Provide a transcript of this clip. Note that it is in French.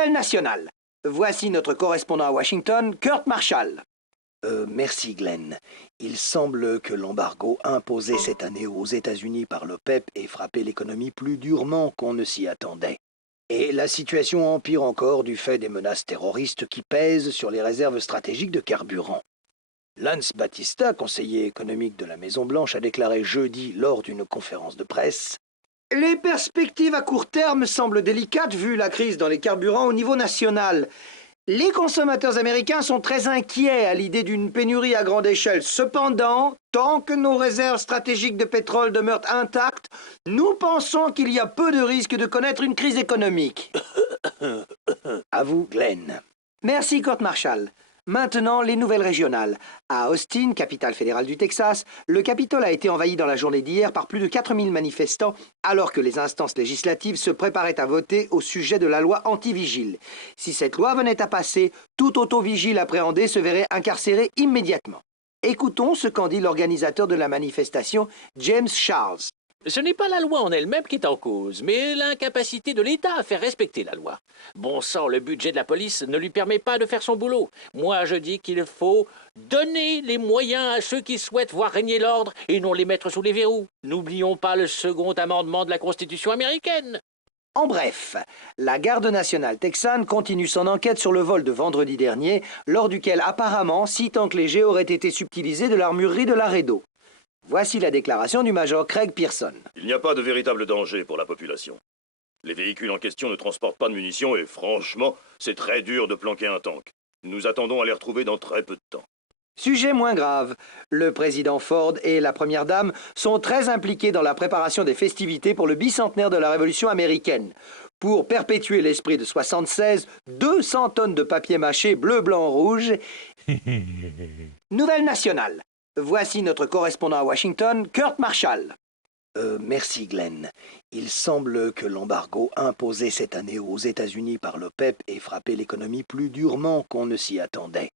Nouvelle nationale. Voici notre correspondant à Washington, Kurt Marshall. Merci Glenn. Il semble que l'embargo imposé cette année aux États-Unis par l'OPEP ait frappé l'économie plus durement qu'on ne s'y attendait. Et la situation empire encore du fait des menaces terroristes qui pèsent sur les réserves stratégiques de carburant. Lance Battista, conseiller économique de la Maison-Blanche, a déclaré jeudi lors d'une conférence de presse: Les perspectives à court terme semblent délicates vu la crise dans les carburants au niveau national. Les consommateurs américains sont très inquiets à l'idée d'une pénurie à grande échelle. Cependant, tant que nos réserves stratégiques de pétrole demeurent intactes, nous pensons qu'il y a peu de risques de connaître une crise économique. À vous, Glenn. Merci, Kurt Marshall. Maintenant, les nouvelles régionales. À Austin, capitale fédérale du Texas, le Capitole a été envahi dans la journée d'hier par plus de 4000 manifestants, alors que les instances législatives se préparaient à voter au sujet de la loi anti-vigile. Si cette loi venait à passer, tout autovigile appréhendé se verrait incarcéré immédiatement. Écoutons ce qu'en dit l'organisateur de la manifestation, James Charles. Ce n'est pas la loi en elle-même qui est en cause, mais l'incapacité de l'État à faire respecter la loi. Bon sang, le budget de la police ne lui permet pas de faire son boulot. Moi, je dis qu'il faut donner les moyens à ceux qui souhaitent voir régner l'ordre et non les mettre sous les verrous. N'oublions pas le second amendement de la Constitution américaine. En bref, la Garde nationale texane continue son enquête sur le vol de vendredi dernier, lors duquel apparemment 6 tanks légers auraient été subtilisés de l'armurerie de Laredo. Voici la déclaration du major Craig Pearson. Il n'y a pas de véritable danger pour la population. Les véhicules en question ne transportent pas de munitions et franchement, c'est très dur de planquer un tank. Nous attendons à les retrouver dans très peu de temps. Sujet moins grave, le président Ford et la première dame sont très impliqués dans la préparation des festivités pour le bicentenaire de la Révolution américaine. Pour perpétuer l'esprit de 76, 200 tonnes de papier mâché bleu, blanc, rouge. Nouvelle nationale. Voici notre correspondant à Washington, Kurt Marshall. Merci Glenn. Il semble que l'embargo imposé cette année aux États-Unis par l'OPEP ait frappé l'économie plus durement qu'on ne s'y attendait.